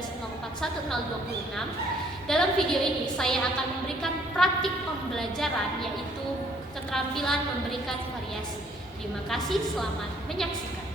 13041026. Dalam video ini saya akan memberikan praktik pembelajaran yaitu keterampilan memberikan variasi. Terima kasih, selamat menyaksikan.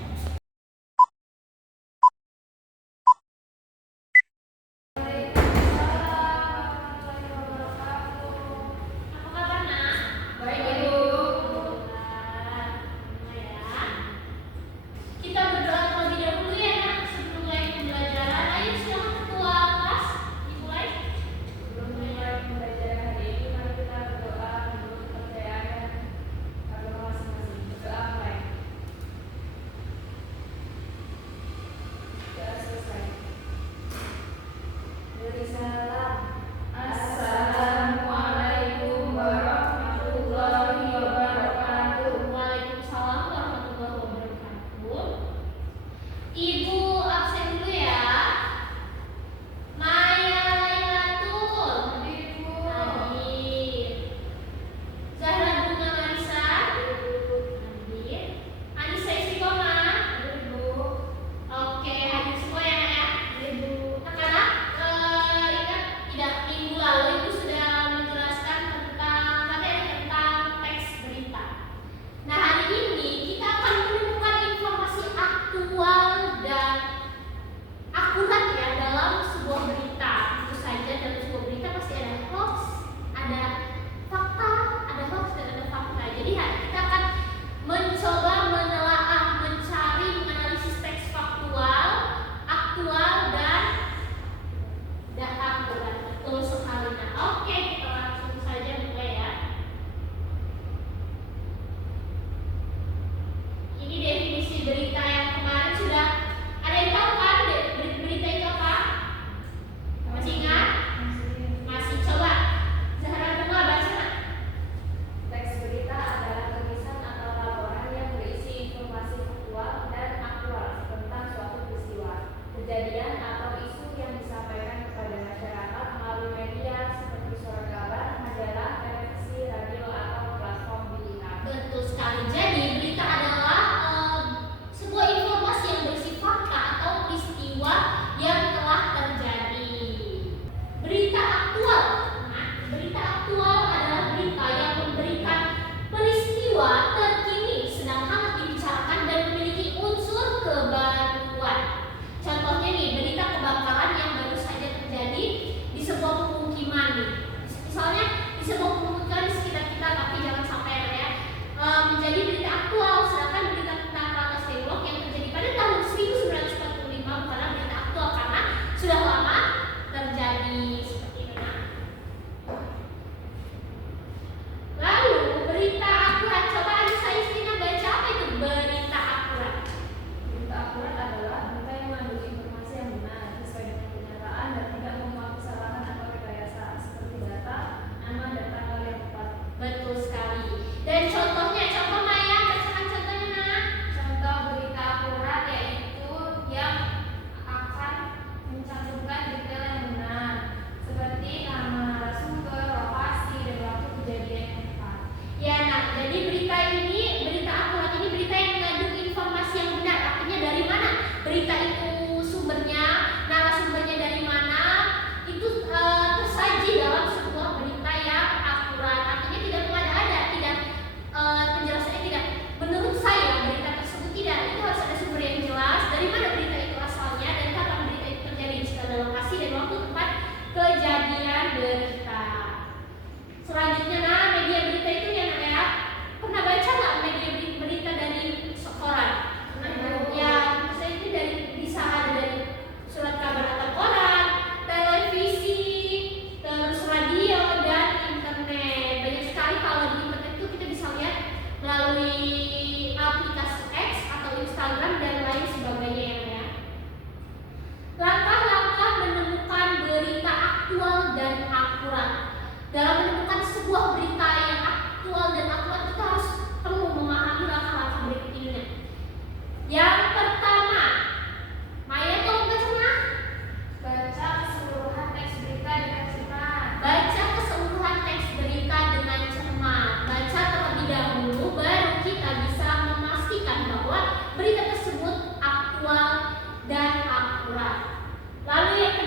Lalu yang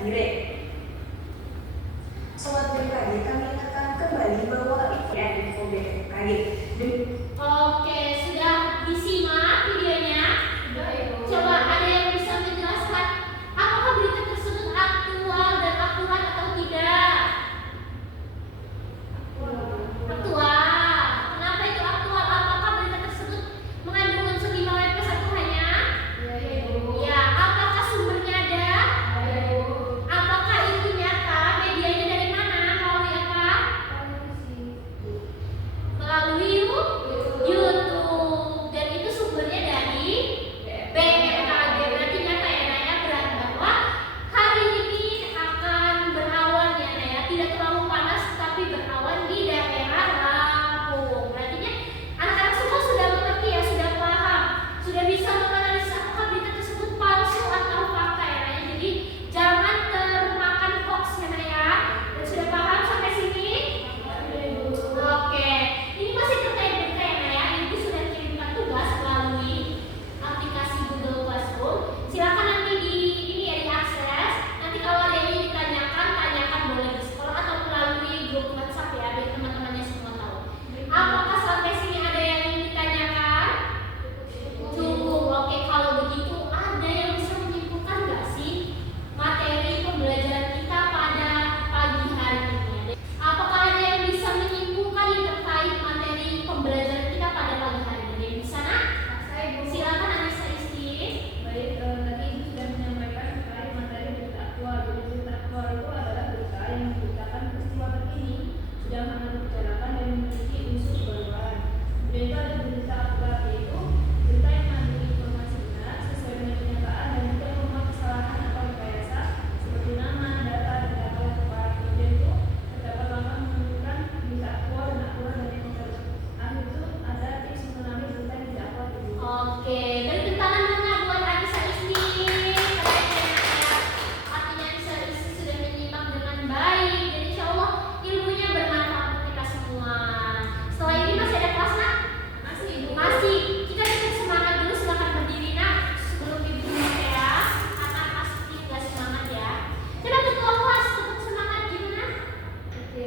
direct. Sobat BMKG, kami akan kembali bahwa info BMKG. Oke, sudah disimak videonya? Coba ada yang bisa menjelaskan apakah berita tersebut aktual dan akurat atau tidak? Aktual. Kenapa itu aktual? Apakah berita tersebut mengandung unsur 5W plus 1 hanya? Ya. Apakah sumbernya ada? Apakah itu nyata? Medianya dari mana? Melalui apa? Melalui YouTube. Dan itu sumbernya dari BMKG. Berarti nyata ya Naya, berarti bahwa hari ini akan berawan ya Naya, tidak terlalu panas tapi berawan di daerah Lampung. Berarti anak-anak semua sudah mengerti ya, sudah paham, sudah bisa menganalisis apakah berita tersebut palsu atau fakta ya Naya. Jadi jangan termakan hoax ya Naya. Dan sudah paham sampai sini? Oke, ini masih terkait berita ya Naya. Ibu sudah kirimkan tugas melalui aplikasi Google Classroom. Silakan nanti ini ya diakses. Nanti kalau ada yang ditanyakan, tanyakan boleh di sekolah atau melalui grup WhatsApp ya, biar teman-temannya semua tahu. Apakah sampai sini ada yang ingin ditanyakan? Cukup. Oke, kalau begitu ada yang bisa menyimpulkan nggak sih materi pembelajaran kita pada pagi hari ini? Apakah ada yang bisa menyimpulkan yang terkait materi pembelajaran kita pada pagi hari ini? Di sana? Silakan Anissa Isti. Baik, tadi Ibu sudah menyampaikan terkait materi berita aktual. Jadi berita aktual itu adalah berita yang memberitakan peristiwa terkini, sedang hangat dibicarakan dan memiliki unsur kebaruan. Kemudian itu ada berita akurat, yaitu berita yang mengandung informasi benar sesuai dengan kenyataan dan tidak memuat kesalahan atau rekayasa seperti nama, data, dan data yang tepat. Kemudian itu terdapat langkah menentukan berita aktual dan akurat dan yang tidak. Akhir itu ada tips mengenali berita yang tidak akurat itu. Oke, beri tepuk tangan dulu buat Anissa Isti. Keren ya. Artinya Anissa Isti sudah menyimak dengan baik dan insya Allah ilmunya bermanfaat untuk kita semua. Setelah ini masih ada kelas nak? Masih Ibu. Masih. Kita tetap semangat dulu, silakan berdiri nak sebelum ibu mulai ya. Anak pasti nggak semangat ya. Coba ketua kelas tepuk semangat gimana? Oke.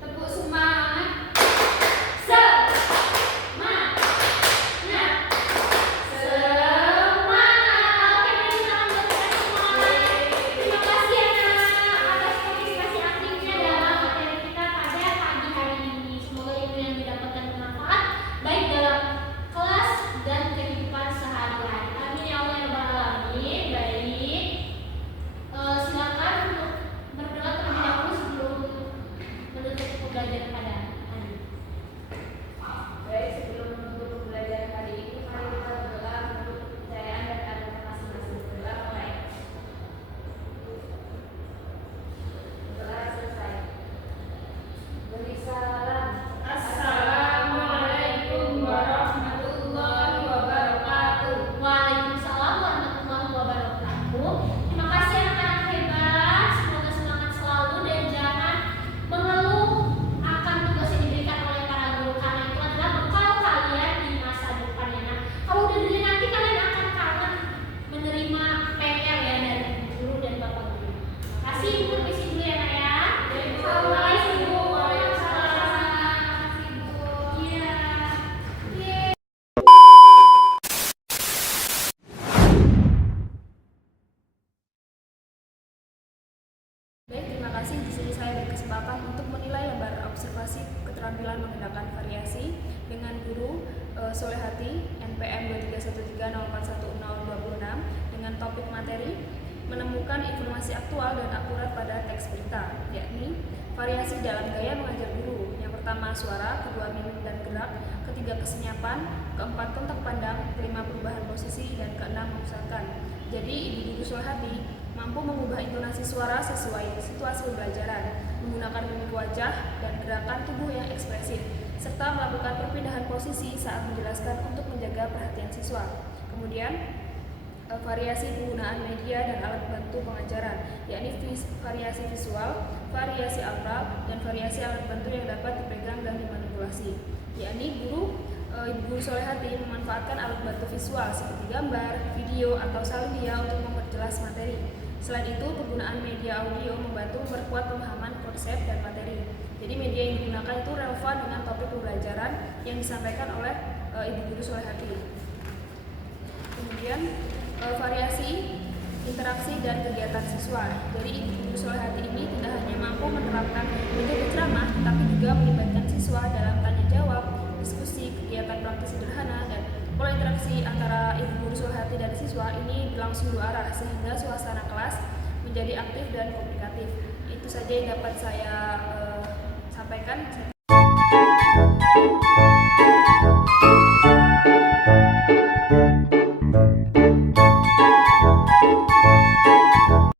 Tepuk semangat. Semangat. kasih, di sini saya berkesempatan untuk menilai lembar observasi keterampilan menggunakan variasi dengan guru Solehati NPM 23130411026 dengan topik materi menemukan informasi aktual dan akurat pada teks berita, yakni variasi dalam gaya mengajar guru. Yang pertama suara, kedua mimik dan gerak, ketiga kesenyapan, keempat kontak pandang, kelima perubahan posisi, dan keenam memusatkan. Jadi Ibu Guru Solehati mampu mengubah intonasi suara sesuai situasi pembelajaran, menggunakan mimik wajah dan gerakan tubuh yang ekspresif, serta melakukan perpindahan posisi saat menjelaskan untuk menjaga perhatian siswa. Kemudian, variasi penggunaan media dan alat bantu pengajaran, yakni variasi visual, variasi aural, dan variasi alat bantu yang dapat dipegang dan dimanipulasi. Yakni Ibu Guru Solehati memanfaatkan alat bantu visual seperti gambar, video, atau salin dia untuk memperjelas materi. Selain itu, penggunaan media audio membantu memperkuat pemahaman konsep dan materi. Jadi media yang digunakan itu relevan dengan topik pembelajaran yang disampaikan oleh Ibu Guru Solehati. Kemudian variasi interaksi dan kegiatan siswa. Jadi Ibu Guru Solehati ini tidak hanya mampu menerapkan metode ceramah, tetapi juga melibatkan siswa dalam tanya jawab, diskusi, kegiatan praktis sederhana, dan pola interaksi antara Ibu Guru Solehati dan siswa ini berlangsung dua arah sehingga suasana kelas menjadi aktif dan komunikatif. Itu saja yang dapat saya sampaikan.